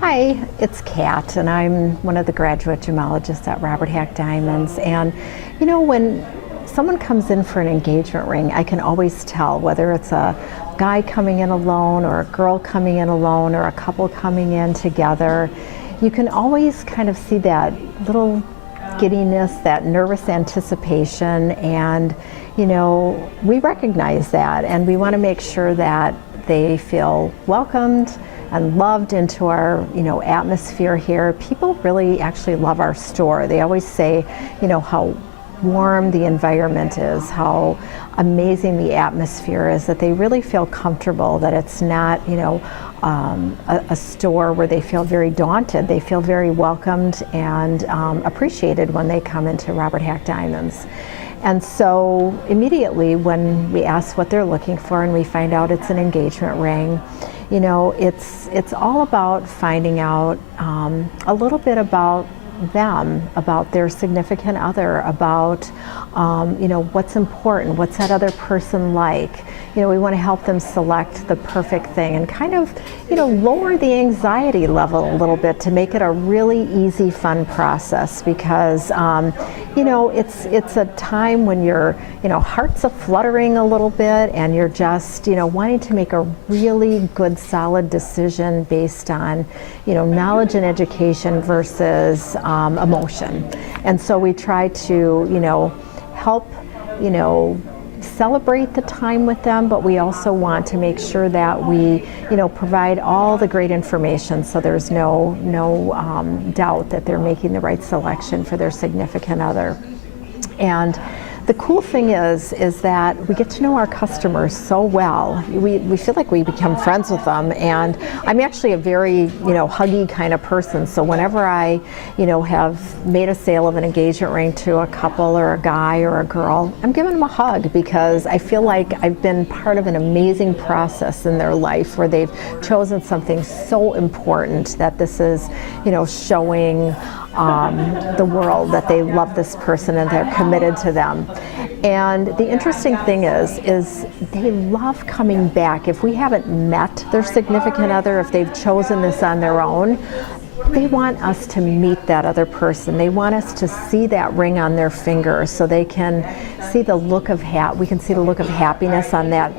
Hi, it's Kat, and I'm one of the graduate gemologists at Robert Hack Diamonds. And when someone comes in for an engagement ring, I can always tell whether it's a guy coming in alone or a girl coming in alone or a couple coming in together. You can always kind of see that little giddiness, that nervous anticipation, and we recognize that, and we want to make sure that they feel welcomed and loved into our atmosphere here. People really actually love our store. They always say how warm the environment is, how amazing the atmosphere is, that they really feel comfortable, that it's not a store where they feel very daunted. They feel very welcomed and appreciated when they come into Robert Hack Diamonds. And so immediately when we ask what they're looking for and we find out it's an engagement ring, it's all about finding out a little bit about them, about their significant other, about what's important, what's that other person like. We want to help them select the perfect thing and kind of lower the anxiety level a little bit to make it a really easy, fun process, because it's a time when your heart's a fluttering a little bit, and you're just wanting to make a really good, solid decision based on knowledge and education versus emotion. And so we try to help celebrate the time with them, but we also want to make sure that we provide all the great information so there's no doubt that they're making the right selection for their significant other. And the cool thing is that we get to know our customers so well. We feel like we become friends with them, and I'm actually a very huggy kind of person. So whenever I have made a sale of an engagement ring to a couple or a guy or a girl, I'm giving them a hug, because I feel like I've been part of an amazing process in their life where they've chosen something so important, that this is showing the world that they love this person and they're committed to them. And the interesting thing is they love coming back. If we haven't met their significant other, if they've chosen this on their own, they want us to meet that other person. They want us to see that ring on their finger, so they can see the look of we can see the look of happiness on that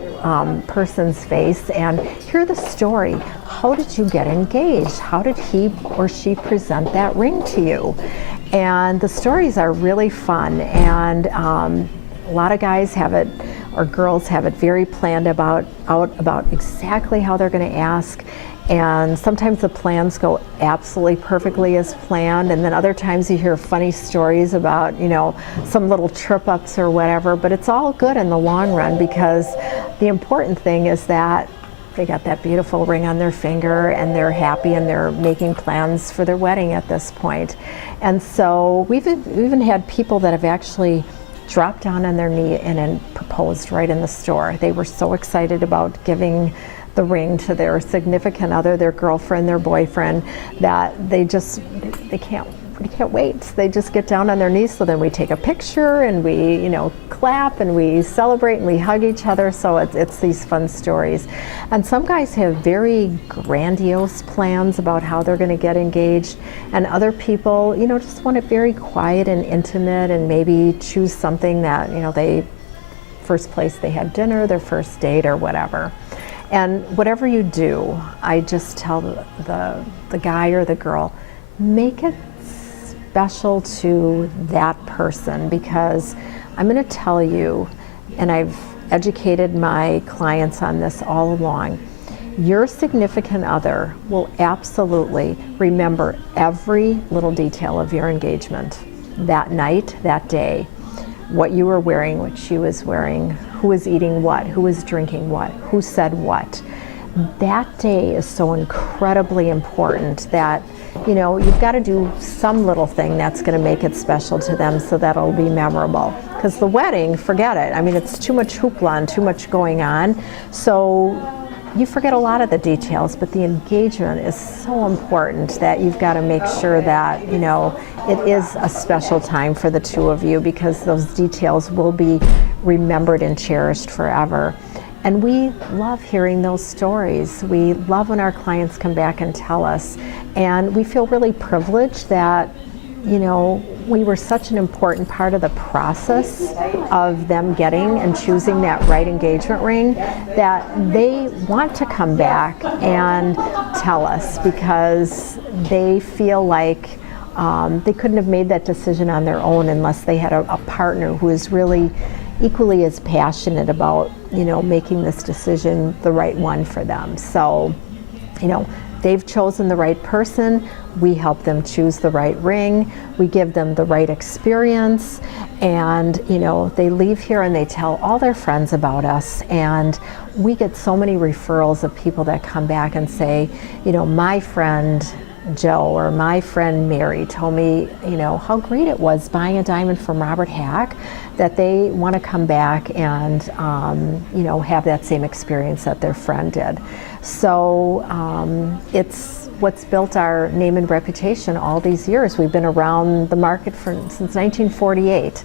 person's face, and hear the story. How did you get engaged? How did he or she present that ring to you? And the stories are really fun, and a lot of guys have it, or girls have it, very planned out about exactly how they're going to ask. And sometimes the plans go absolutely perfectly as planned, and then other times you hear funny stories about some little trip ups or whatever, but it's all good in the long run, because the important thing is that they got that beautiful ring on their finger and they're happy and they're making plans for their wedding at this point. And so we've even had people that have actually dropped down on their knee and then proposed right in the store. They were so excited about giving the ring to their significant other, their girlfriend, their boyfriend, that they can't wait. They just get down on their knees. So then we take a picture and we clap and we celebrate and we hug each other. So it's these fun stories. And some guys have very grandiose plans about how they're going to get engaged, and other people just want it very quiet and intimate, and maybe choose something that first place they had dinner, their first date, or whatever. And whatever you do, I just tell the guy or the girl, make it special to that person, because I'm going to tell you, and I've educated my clients on this all along, your significant other will absolutely remember every little detail of your engagement. That night, that day, what you were wearing, what she was wearing, who was eating what, who was drinking what, who said what. That day is so incredibly important that you've got to do some little thing that's going to make it special to them, so that it'll be memorable. Because the wedding, forget it. I mean, it's too much hoopla and too much going on. So you forget a lot of the details, but the engagement is so important that you've got to make sure that, it is a special time for the two of you, because those details will be remembered and cherished forever. And we love hearing those stories. We love when our clients come back and tell us. And we feel really privileged that, you know, we were such an important part of the process of them getting and choosing that right engagement ring, that they want to come back and tell us, because they feel like they couldn't have made that decision on their own unless they had a partner who is really equally as passionate about, you know, making this decision the right one for them. So, you know, they've chosen the right person. We help them choose the right ring. We give them the right experience, and, you know, they leave here and they tell all their friends about us. And we get so many referrals of people that come back and say, you know, my friend Joe or my friend Mary told me, you know, how great it was buying a diamond from Robert Hack, that they want to come back and, you know, have that same experience that their friend did. So it's what's built our name and reputation all these years. We've been around the market since 1948,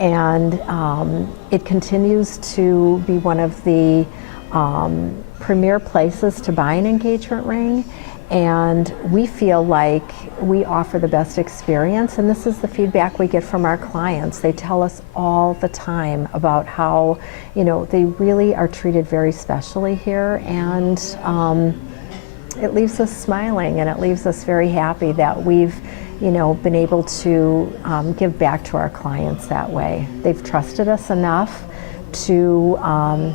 and it continues to be one of the premier places to buy an engagement ring. And we feel like we offer the best experience, and this is the feedback we get from our clients. They tell us all the time about how, you know, they really are treated very specially here, and it leaves us smiling, and it leaves us very happy that we've, you know, been able to give back to our clients that way. They've trusted us enough to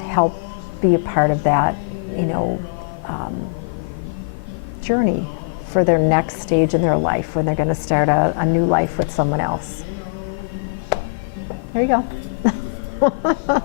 help be a part of that, you know, journey for their next stage in their life when they're going to start a new life with someone else. There you go.